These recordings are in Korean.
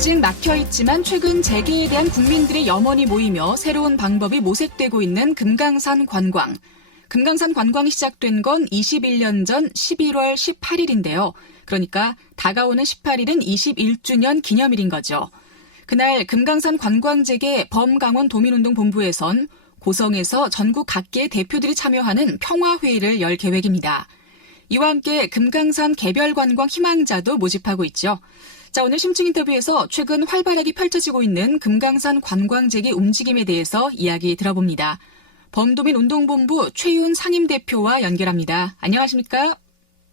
아직 막혀 있지만 최근 재개에 대한 국민들의 염원이 모이며 새로운 방법이 모색되고 있는 금강산 관광. 금강산 관광이 시작된 건 21년 전 11월 18일인데요. 그러니까 다가오는 18일은 21주년 기념일인 거죠. 그날 금강산 관광재개 범강원도민운동본부에선 고성에서 전국 각계의 대표들이 참여하는 평화회의를 열 계획입니다. 이와 함께 금강산 개별관광 희망자도 모집하고 있죠. 자, 오늘 심층 인터뷰에서 최근 활발하게 펼쳐지고 있는 금강산 관광재개 움직임에 대해서 이야기 들어봅니다. 범도민운동본부 최윤 상임대표와 연결합니다. 안녕하십니까?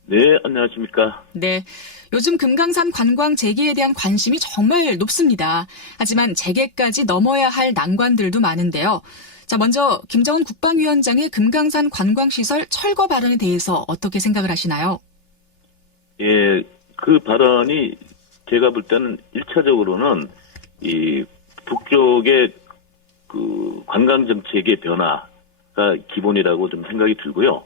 네, 안녕하십니까? 네, 요즘 금강산 관광 재개에 대한 관심이 정말 높습니다. 하지만 재개까지 넘어야 할 난관들도 많은데요. 자, 먼저 김정은 국방위원장의 금강산 관광시설 철거 발언에 대해서 어떻게 생각을 하시나요? 예, 그 발언이 제가 볼 때는 1차적으로는 이 북쪽의 그 관광정책의 변화가 기본이라고 좀 생각이 들고요.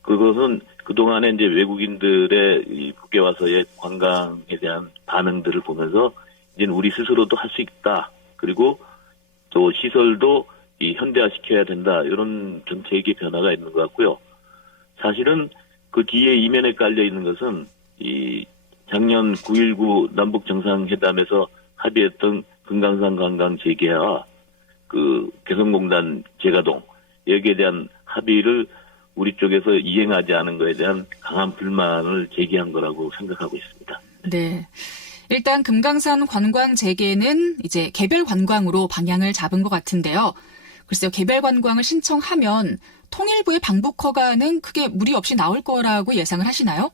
그것은 그동안에 이제 외국인들의 이 북에 와서의 관광에 대한 반응들을 보면서 이제 우리 스스로도 할 수 있다. 그리고 또 시설도 이 현대화시켜야 된다. 이런 정책의 변화가 있는 것 같고요. 사실은 그 뒤에 이면에 깔려 있는 것은 이 작년 9.19 남북 정상회담에서 합의했던 금강산 관광 재개와 그 개성공단 재가동 여기에 대한 합의를 우리 쪽에서 이행하지 않은 것에 대한 강한 불만을 제기한 거라고 생각하고 있습니다. 네. 일단 금강산 관광 재개는 이제 개별 관광으로 방향을 잡은 것 같은데요. 글쎄요, 개별 관광을 신청하면 통일부의 방북 허가는 크게 무리 없이 나올 거라고 예상을 하시나요?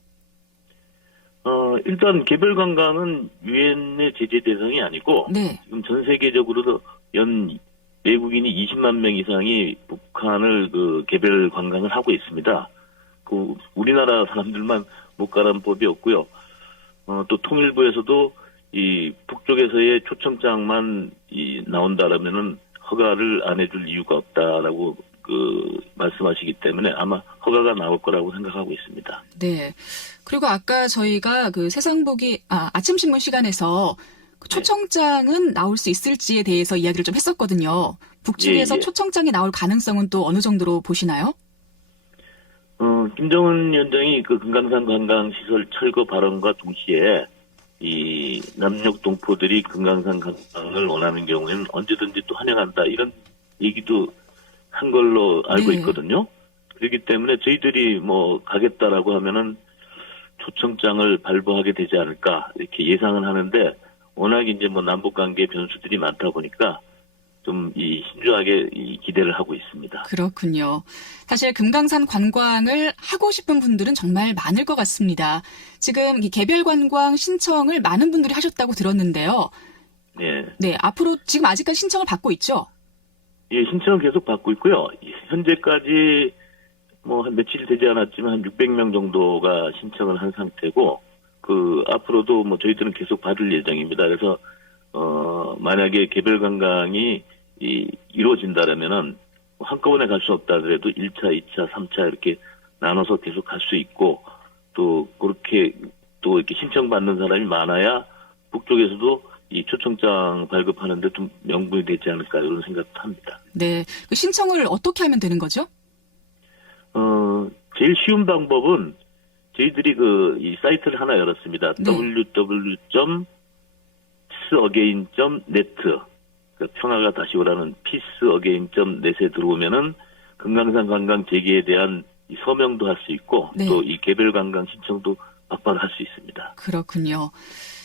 일단 개별 관광은 유엔의 제재 대상이 아니고 네. 지금 전 세계적으로도 연 외국인이 20만 명 이상이 북한을 그 개별 관광을 하고 있습니다. 그 우리나라 사람들만 못 가라는 법이 없고요. 또 통일부에서도 이 북쪽에서의 초청장만 나온다라면은 허가를 안 해줄 이유가 없다라고 그 말씀하시기 때문에 아마 허가가 나올 거라고 생각하고 있습니다. 네. 그리고 아까 저희가 그 세상보기 아침신문 시간에서 그 초청장은 나올 수 있을지에 대해서 이야기를 좀 했었거든요. 북측에서 예. 초청장이 나올 가능성은 또 어느 정도로 보시나요? 김정은 위원장이 그 금강산 관광시설 철거 발언과 동시에 이 남녘 동포들이 금강산 관광을 원하는 경우에는 언제든지 또 환영한다 이런 얘기도 한 걸로 알고 네. 있거든요. 그렇기 때문에 저희들이 뭐 가겠다라고 하면은 초청장을 발부하게 되지 않을까 이렇게 예상은 하는데 워낙 이제 뭐 남북 관계 변수들이 많다 보니까 좀 신중하게 기대를 하고 있습니다. 그렇군요. 사실 금강산 관광을 하고 싶은 분들은 정말 많을 것 같습니다. 지금 이 개별 관광 신청을 많은 분들이 하셨다고 들었는데요. 네. 네, 앞으로 지금 아직까지 신청을 받고 있죠? 예, 신청을 계속 받고 있고요. 현재까지 뭐 한 며칠 되지 않았지만 한 600명 정도가 신청을 한 상태고 그 앞으로도 뭐 저희들은 계속 받을 예정입니다. 그래서 만약에 개별 관광이 이루어진다라면은 한꺼번에 갈 수 없다 하더라도 1차, 2차, 3차 이렇게 나눠서 계속 갈 수 있고 또 그렇게 또 이렇게 신청받는 사람이 많아야 북쪽에서도 이 초청장 발급하는데 좀 명분이 되지 않을까 이런 생각도 합니다. 네, 그 신청을 어떻게 하면 되는 거죠? 제일 쉬운 방법은 저희들이 이 사이트를 하나 열었습니다. 네. www.peaceagain.net 평화가 다시 오라는 peaceagain.net에 들어오면은 금강산 관광 재개에 대한 이 서명도 할 수 있고 네. 또 이 개별 관광 신청도 바로 할 수 있습니다. 그렇군요.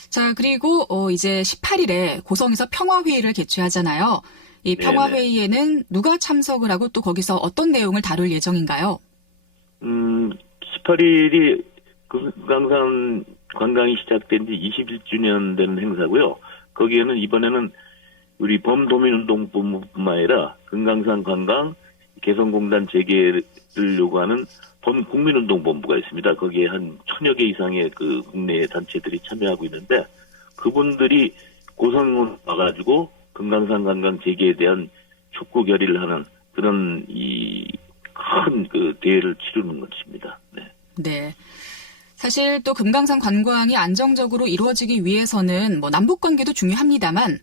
자, 그리고 이제 18일에 고성에서 평화회의를 개최하잖아요. 이 평화회의에는 누가 참석을 하고 또 거기서 어떤 내용을 다룰 예정인가요? 18일이 금강산 관광이 시작된 지 21주년 되는 행사고요. 거기에는 이번에는 우리 범도민운동본부뿐만 아니라 금강산 관광 개성공단 재개를 요구하는 범국민운동본부가 있습니다. 거기에 한 1000여 개 이상의 그 국내 단체들이 참여하고 있는데 그분들이 고성으로 와가지고 금강산 관광 재개에 대한 촉구 결의를 하는 그런 큰 그 대회를 치르는 것입니다. 네. 네. 사실 또 금강산 관광이 안정적으로 이루어지기 위해서는 남북 관계도 중요합니다만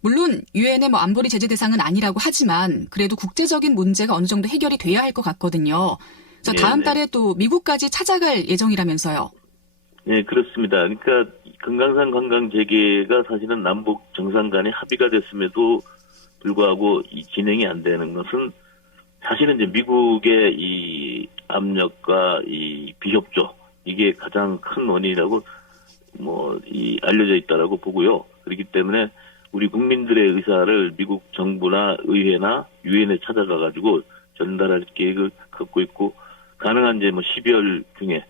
물론 유엔의 안보리 제재 대상은 아니라고 하지만 그래도 국제적인 문제가 어느 정도 해결이 돼야 할 것 같거든요. 그래서 다음 달에 또 미국까지 찾아갈 예정이라면서요. 네, 그렇습니다. 그러니까 금강산 관광 재개가 사실은 남북 정상 간에 합의가 됐음에도 불구하고 이 진행이 안 되는 것은 사실은 이제 미국의 이 압력과 이 비협조 이게 가장 큰 원인이라고 알려져 있다라고 보고요. 그렇기 때문에 우리 국민들의 의사를 미국 정부나 의회나 유엔에 찾아가 가지고 전달할 계획을 갖고 있고 가능한 이제 12월 중에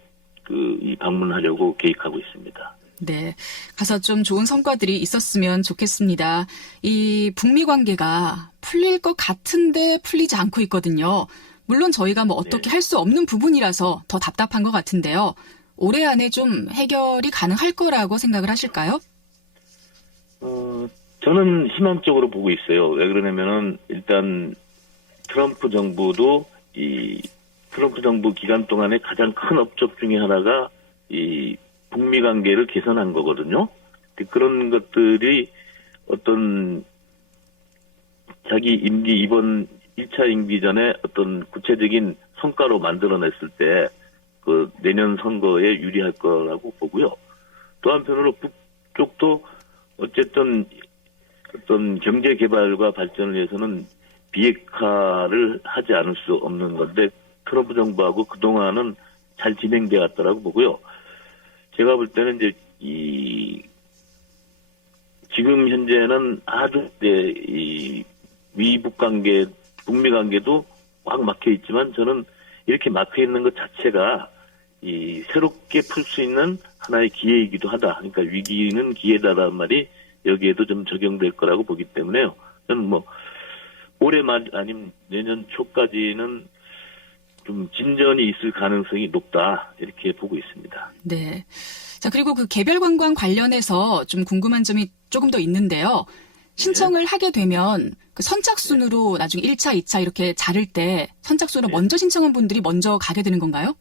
이 방문하려고 계획하고 있습니다. 네. 가서 좀 좋은 성과들이 있었으면 좋겠습니다. 이 북미 관계가 풀릴 것 같은데 풀리지 않고 있거든요. 물론 저희가 어떻게 할 수 없는 부분이라서 더 답답한 것 같은데요. 올해 안에 좀 해결이 가능할 거라고 생각을 하실까요? 저는 희망적으로 보고 있어요. 왜 그러냐면은 일단 트럼프 정부도 이 트럼프 정부 기간 동안에 가장 큰 업적 중에 하나가 이 북미 관계를 개선한 거거든요. 그런 것들이 어떤 자기 임기 이번 1차 임기 전에 어떤 구체적인 성과로 만들어냈을 때 그 내년 선거에 유리할 거라고 보고요. 또 한편으로 북쪽도 어쨌든 어떤 경제 개발과 발전을 위해서는 비핵화를 하지 않을 수 없는 건데 트럼프 정부하고 그동안은 잘 진행돼 왔다라고 보고요. 제가 볼 때는 이제 지금 현재는 아주 이 미북 관계, 북미 관계도 꽉 막혀 있지만 저는 이렇게 막혀 있는 것 자체가 새롭게 풀 수 있는 하나의 기회이기도 하다. 그러니까 위기는 기회다라는 말이 여기에도 좀 적용될 거라고 보기 때문에요. 저는 올해 말 아니면 내년 초까지는 좀 진전이 있을 가능성이 높다 이렇게 보고 있습니다. 네. 자, 그리고 그 개별 관광 관련해서 좀 궁금한 점이 조금 더 있는데요. 신청을 하게 되면 그 선착순으로 나중에 1차, 2차 이렇게 자를 때 선착순으로 먼저 신청한 분들이 먼저 가게 되는 건가요?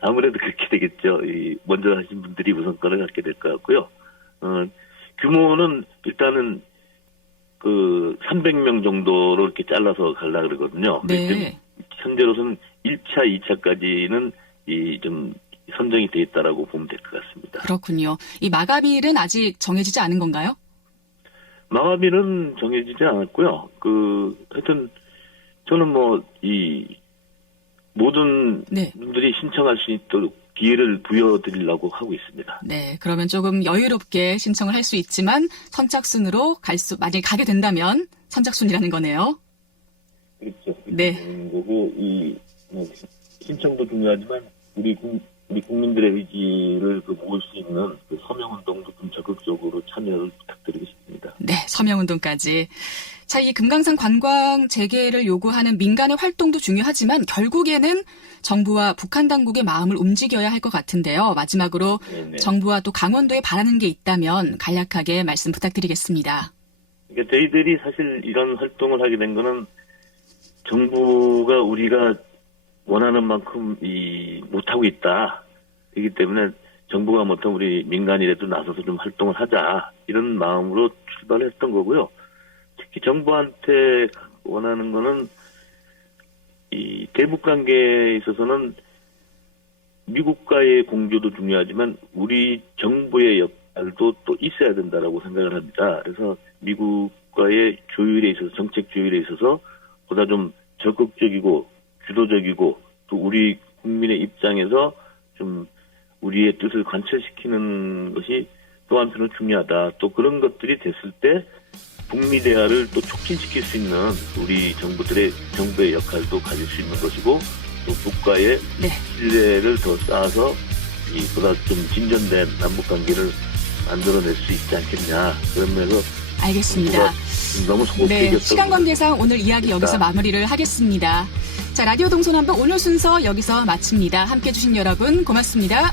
아무래도 그렇게 되겠죠. 먼저 하신 분들이 우선권을 갖게 될 것 같고요. 규모는 일단은 300명 정도로 이렇게 잘라서 가려고 그러거든요. 네. 현재로서는 1차, 2차까지는 좀 선정이 돼 있다라고 보면 될 것 같습니다. 그렇군요. 이 마감일은 아직 정해지지 않은 건가요? 마감일은 정해지지 않았고요. 하여튼 저는 모든 분들이 신청할 수 있도록 기회를 부여드리려고 하고 있습니다. 네, 그러면 조금 여유롭게 신청을 할 수 있지만 선착순으로 만약에 가게 된다면 선착순이라는 거네요. 그렇죠. 네. 거고 신청도 중요하지만 우리 국민들의 의지를 모을 수 있는 서명운동도 좀 적극적으로 참여를 부탁드리겠습니다. 네, 서명운동까지. 자, 이 금강산 관광 재개를 요구하는 민간의 활동도 중요하지만 결국에는 정부와 북한 당국의 마음을 움직여야 할 것 같은데요. 마지막으로 네네. 정부와 또 강원도에 바라는 게 있다면 간략하게 말씀 부탁드리겠습니다. 그러니까 저희들이 사실 이런 활동을 하게 된 거는 정부가 우리가 원하는 만큼 못하고 있다. 그렇기 때문에 정부가 못하면 우리 민간이라도 나서서 좀 활동을 하자. 이런 마음으로 출발을 했던 거고요. 특히 정부한테 원하는 거는 대북 관계에 있어서는 미국과의 공조도 중요하지만 우리 정부의 역할도 또 있어야 된다라고 생각을 합니다. 그래서 미국과의 조율에 있어서 정책 조율에 있어서 보다 좀 적극적이고 주도적이고 또 우리 국민의 입장에서 좀 우리의 뜻을 관철시키는 것이 또 한편으로 중요하다. 또 그런 것들이 됐을 때 북미 대화를 또 촉진시킬 수 있는 우리 정부의 역할도 가질 수 있는 것이고 또 북과의 신뢰를 더 쌓아서 보다 좀 진전된 남북 관계를 만들어낼 수 있지 않겠냐. 그러면서 알겠습니다. 너무 소극적이었던 시간 관계상 오늘 이야기 여기서 마무리를 하겠습니다. 자, 라디오 동서남북 오늘 순서 여기서 마칩니다. 함께해 주신 여러분 고맙습니다.